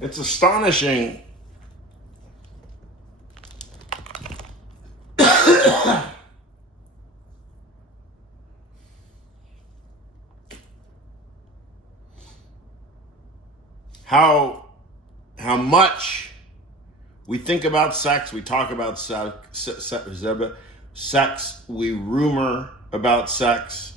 It's astonishing how much we think about sex, we talk about sex, we rumor about sex.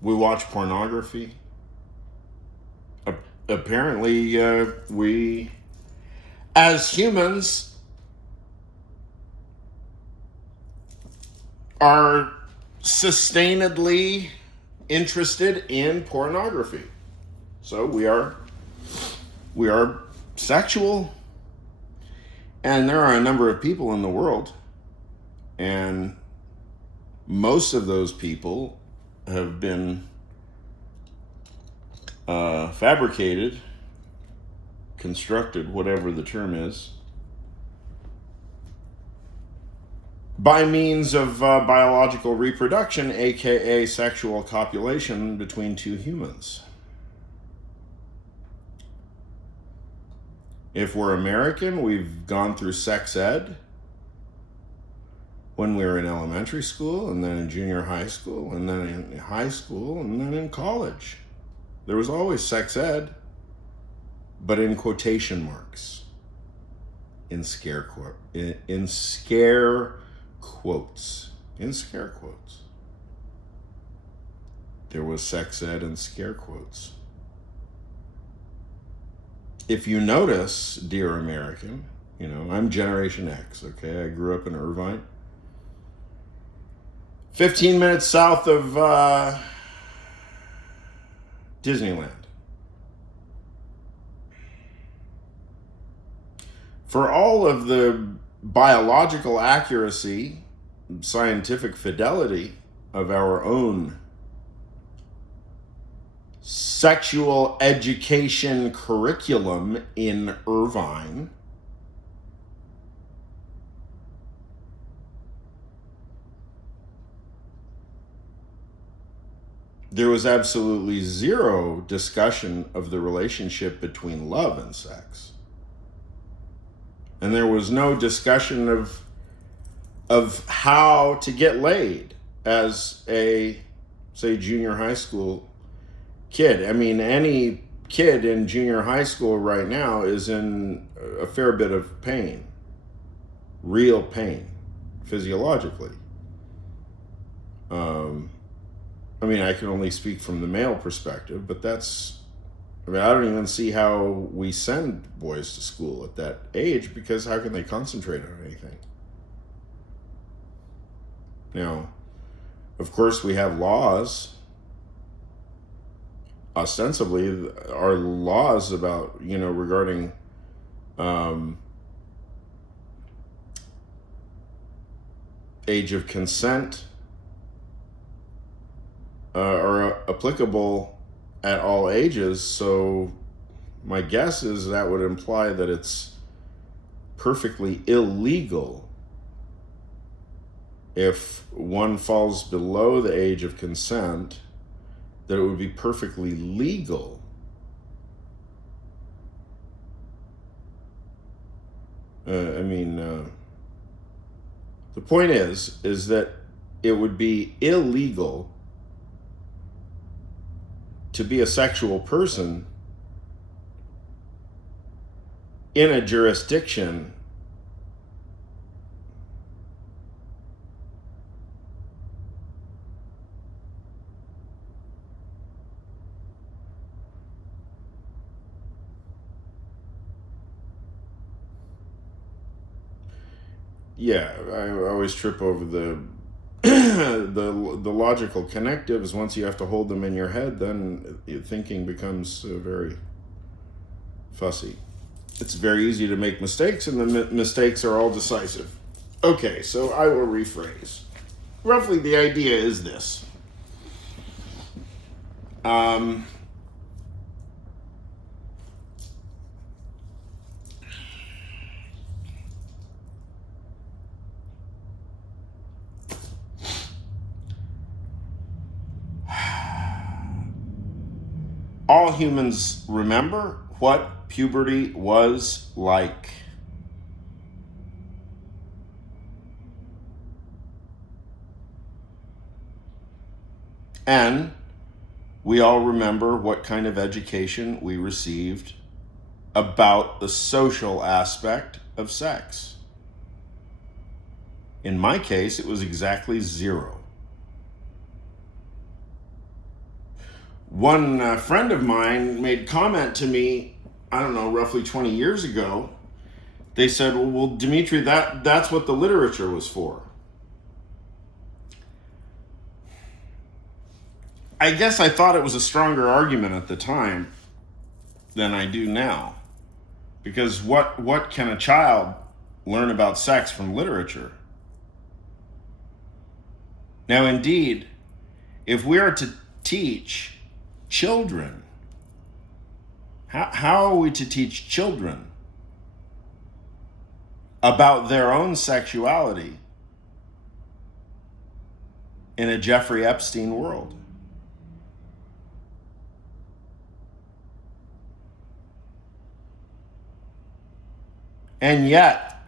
We watch pornography. Apparently, we, as humans, are sustainedly interested in pornography. So we are sexual, and there are a number of people in the world, and most of those people have been fabricated, constructed, whatever the term is, by means of biological reproduction, aka sexual copulation between two humans. If we're American, we've gone through sex ed when we were in elementary school, and then in junior high school, and then in high school, and then in college. There was always sex ed, but in quotation marks, in scare quotes. There was sex ed in scare quotes. If you notice, dear American, I'm Generation X, okay? I grew up in Irvine. 15 minutes south of Disneyland. For all of the biological accuracy, scientific fidelity of our own sexual education curriculum in Irvine, there was absolutely zero discussion of the relationship between love and sex. And there was no discussion of how to get laid as a, say, junior high school kid. I mean, any kid in junior high school right now is in a fair bit of pain, real pain, physiologically. I mean, I can only speak from the male perspective, but I don't even see how we send boys to school at that age, because how can they concentrate on anything? Now, of course, we have laws. Ostensibly, our laws about, regarding age of consent are applicable at all ages. So my guess is that would imply that it's perfectly illegal if one falls below the age of consent, that it would be perfectly legal the point is that it would be illegal to be a sexual person in a jurisdiction I always trip over the the logical connectives. Once you have to hold them in your head, then your thinking becomes very fussy. It's very easy to make mistakes, and the mistakes are all decisive. Okay, so I will rephrase. Roughly, the idea is this. All humans remember what puberty was like. And we all remember what kind of education we received about the social aspect of sex. In my case, it was exactly zero. One friend of mine made comment to me, I don't know, roughly 20 years ago. They said, well, Dimitri, that's what the literature was for. I guess I thought it was a stronger argument at the time than I do now. Because what can a child learn about sex from literature? Now, indeed, if we are to teach children, how are we to teach children about their own sexuality in a Jeffrey Epstein world? And yet,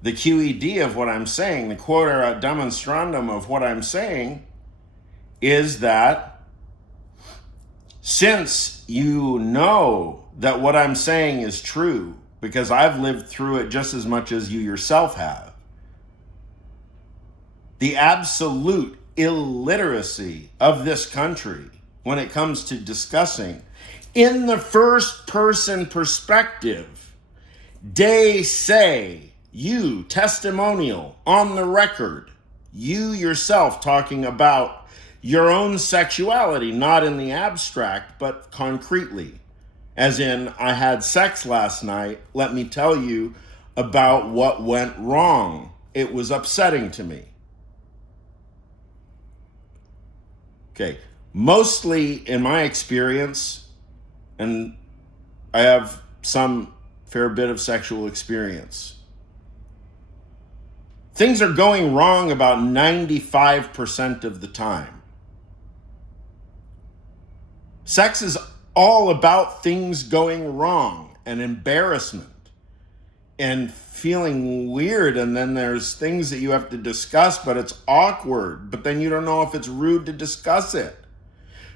the QED of what I'm saying, the quota demonstrandum of what I'm saying, is that since you know that what I'm saying is true, because I've lived through it just as much as you yourself have, the absolute illiteracy of this country when it comes to discussing in the first person perspective, they say, you, testimonial, on the record, you yourself talking about your own sexuality, not in the abstract, but concretely. As in, I had sex last night, let me tell you about what went wrong. It was upsetting to me. Okay, mostly in my experience, and I have some fair bit of sexual experience, things are going wrong about 95% of the time. Sex is all about things going wrong and embarrassment and feeling weird, and then there's things that you have to discuss, but it's awkward, but then you don't know if it's rude to discuss it.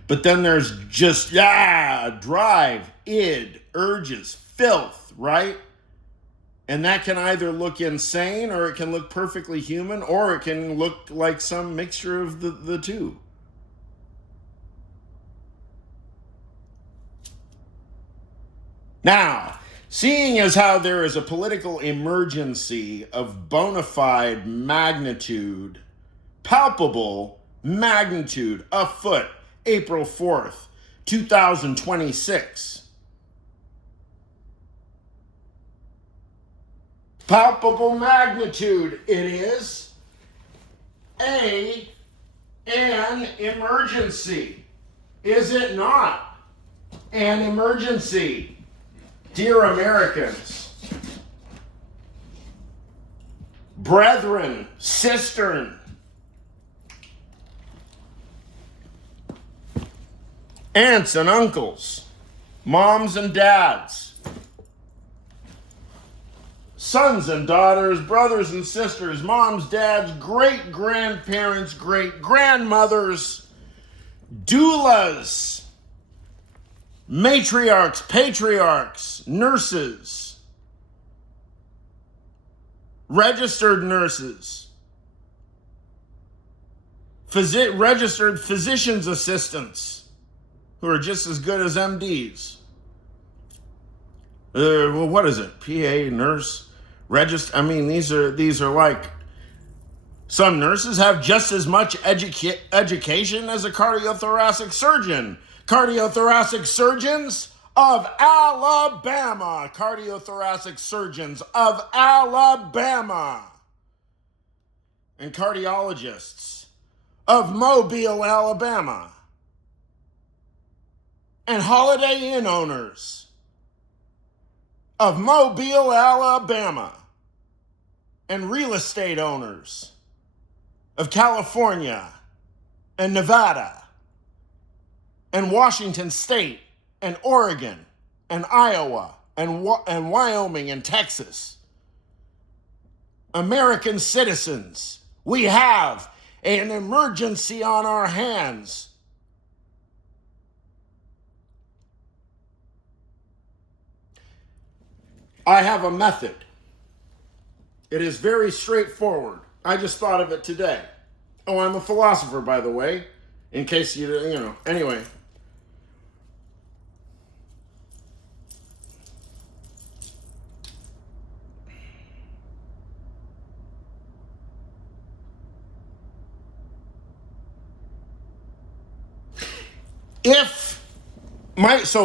But then there's just, drive, id, urges, filth, right? And that can either look insane, or it can look perfectly human, or it can look like some mixture of the two. Now, seeing as how there is a political emergency of bona fide magnitude, palpable magnitude afoot, April 4th, 2026. Palpable magnitude it is. An emergency. Is it not an emergency? Dear Americans, brethren, sistern, aunts and uncles, moms and dads, sons and daughters, brothers and sisters, moms, dads, great-grandparents, great-grandmothers, doulas, matriarchs, patriarchs, nurses, registered nurses, registered physician's assistants, who are just as good as MDs. What is it? PA, nurse, register. I mean, these are like, some nurses have just as much education as a cardiothoracic surgeon. Cardiothoracic surgeons of Alabama. Cardiothoracic surgeons of Alabama. And cardiologists of Mobile, Alabama. And Holiday Inn owners of Mobile, Alabama. And real estate owners of California and Nevada and Washington State and Oregon and Iowa and Wyoming and Texas. American citizens, we have an emergency on our hands. I have a method. It is very straightforward. I just thought of it today. Oh, I'm a philosopher, by the way, in case you know. Anyway.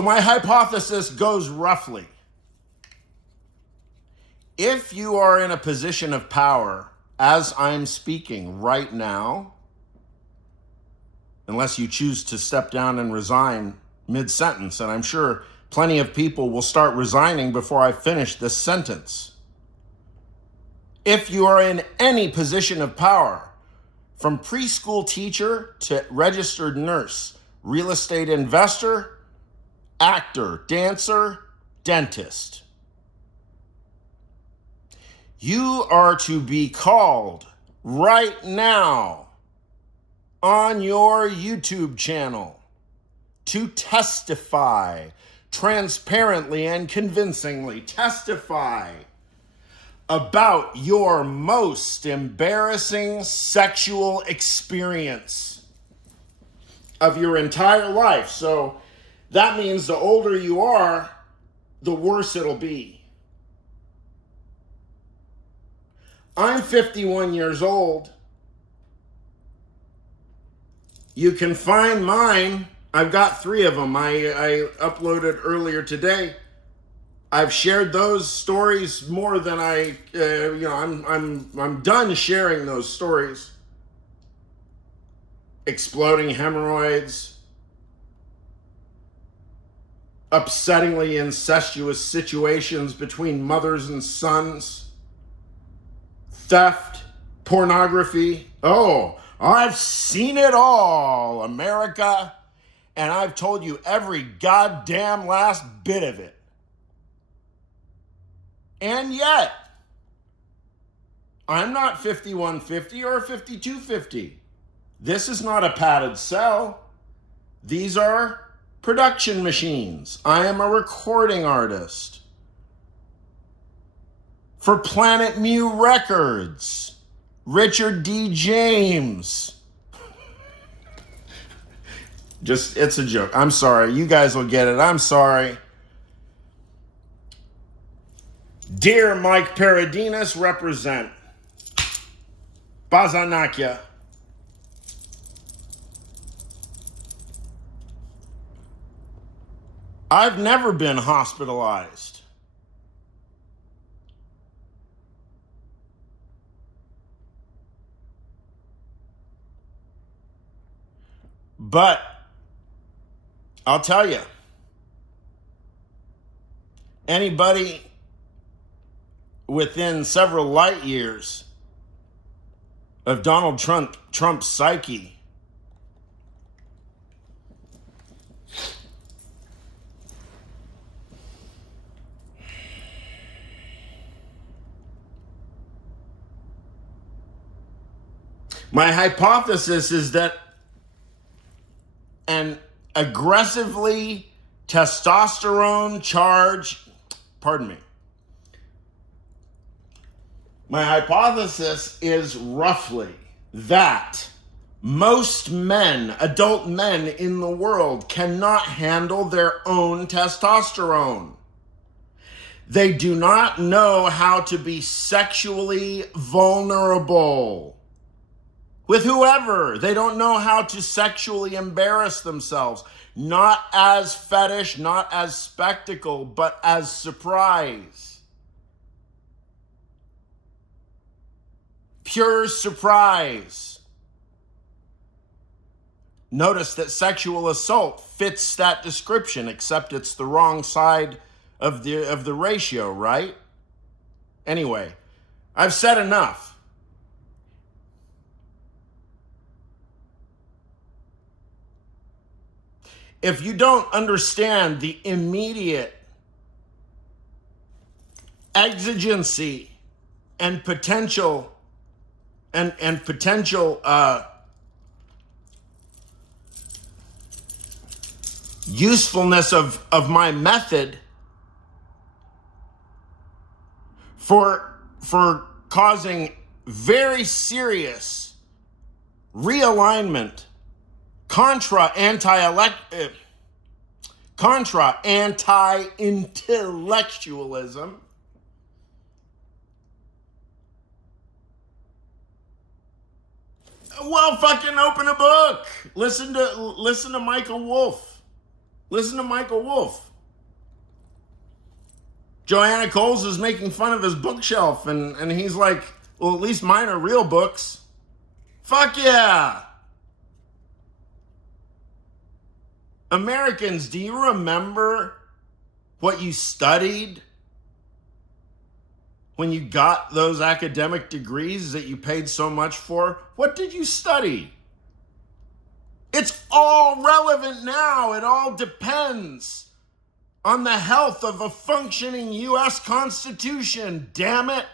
My hypothesis goes roughly. If you are in a position of power, as I'm speaking right now, unless you choose to step down and resign mid-sentence, and I'm sure plenty of people will start resigning before I finish this sentence. If you are in any position of power, from preschool teacher to registered nurse, real estate investor, actor, dancer, dentist, you are to be called right now on your YouTube channel to testify transparently and convincingly. Testify about your most embarrassing sexual experience of your entire life. So that means the older you are, the worse it'll be. I'm 51 years old. You can find mine. I've got 3 of them. I uploaded earlier today. I've shared those stories more than I'm done sharing those stories. Exploding hemorrhoids, upsettingly incestuous situations between mothers and sons, theft, pornography. Oh, I've seen it all, America, and I've told you every goddamn last bit of it. And yet, I'm not 5150 or 5250. This is not a padded cell. These are production machines. I am a recording artist for Planet Mu Records, Richard D. James. It's a joke. I'm sorry. You guys will get it. I'm sorry. Dear Mike Paradinas, represent. Bazanakia. I've never been hospitalized. But I'll tell you, anybody within several light years of Donald Trump's psyche my hypothesis is that an aggressively testosterone charged, my hypothesis is roughly that most men, adult men in the world, cannot handle their own testosterone. They do not know how to be sexually vulnerable with whoever. They don't know how to sexually embarrass themselves. Not as fetish, not as spectacle, but as surprise. Pure surprise. Notice that sexual assault fits that description, except it's the wrong side of the ratio, right? Anyway, I've said enough. if you don't understand the immediate exigency and potential usefulness of my method for causing very serious realignment, contra anti-intellectualism, well, fucking open a book. Listen to Michael Wolff. Listen to Michael Wolff. Joanna Coles is making fun of his bookshelf, and he's like, well, at least mine are real books. Fuck yeah. Americans, do you remember what you studied when you got those academic degrees that you paid so much for? What did you study? It's all relevant now. It all depends on the health of a functioning U.S. Constitution, damn it.